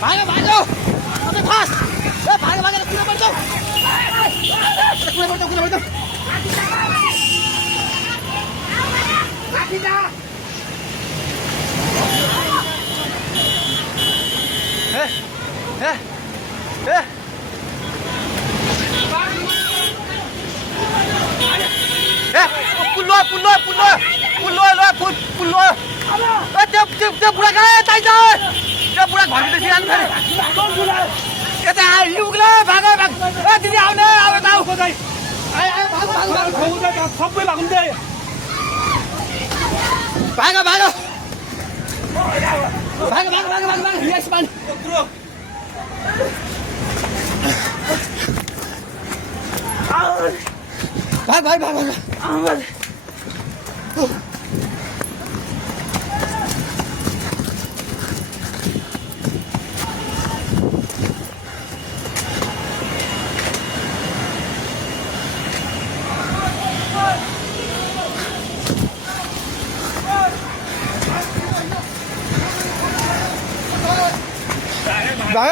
भाग्यो भाग्यो अबे फास ए भाग्यो भाग्यो कुन पर्छ कुन पर्छ लाठी जा ए पुल्लो ए त्यो बुढा गए ताइ जा त्यो बुढा घरको सिरान फेरि यता युगले भागे भाग ए दिदी आउने आउ त आउ खोदै आइ भाग खोदै सबै भाग्नु दे भाग यस पानी भाग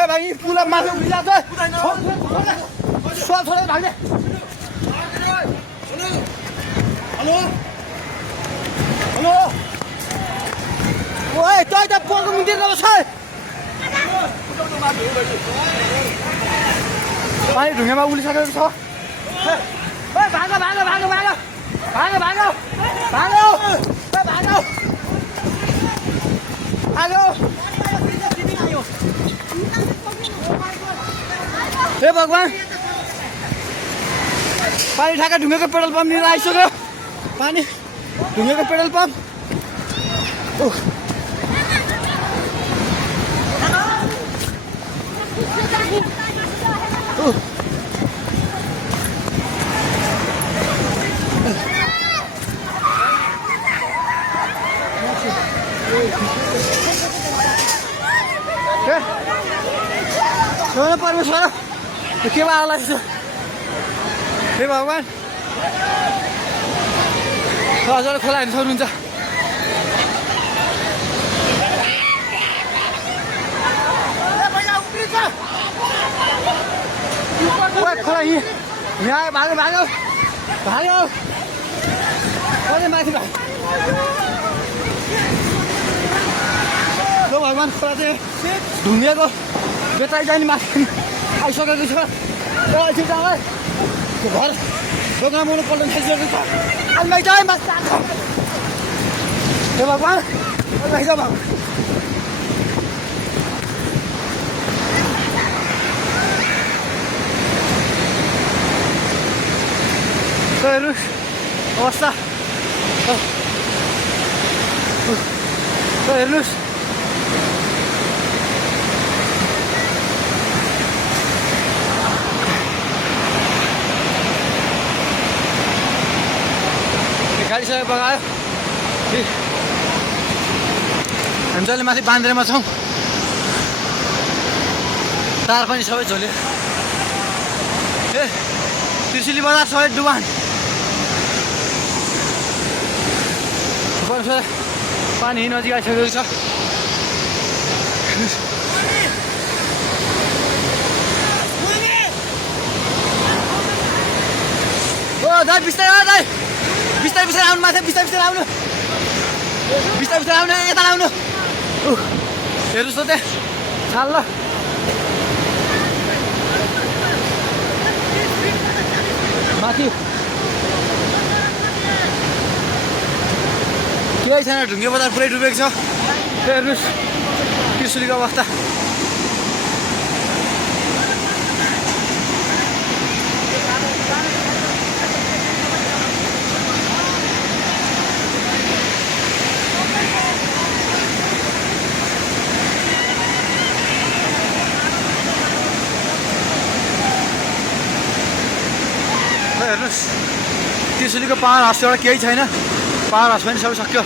भाइ पुला माथि उभिला छ छोड्दै भाग्ने हेलो ओए तै त पोको मुन्तिर नबस पानी ढुङ्गामा उलिसकेको छ भागो हे भगवान् पानी ठ्याक्क ढुङ्गेको पेट्रोल पम्प लिएर आइसक्यो पानी ढुङ्गेको पेट्रोल पम्प परमेश्वर के आला हे भगवान् हजुर खोला हेर्नु सक्नुहुन्छ खोला यहाँ भाग्यो माथि भगवान् खोला चाहिँ ढुङ्गेको बेताइ जाने माथि आइसकेको छ त्यो घर दोकानबाट पल्ट खाइसकेको छ अलमाइ जाए माथि हे भगवान् अलमाइ जा भगवान् हेर्नुहोस् अवस्था हेर्नुहोस् गाडी सबै बगायो हामी जहिले माथि बान्द्रेमा छौँ तार पनि सबै झोल्यो ए त्रिशुली बजार सबै डुबान पानी नजिक आइसकेको छ ओ दाइ बिस्तारै बिस्तारै आउनु माथि बिस्तारै आउनु यता आउनु हेर्नुहोस् त त्यहाँ छाल ल माथि केही छैन ढुङ्गे बजार पुरै डुबेको छ हेर्नुहोस् त्रिशुलीको अवस्था हेर्नुहोस् त्रिशुलीको पावर हाउस एउटा केही छैन पावर हाउस पनि सबै सक्यो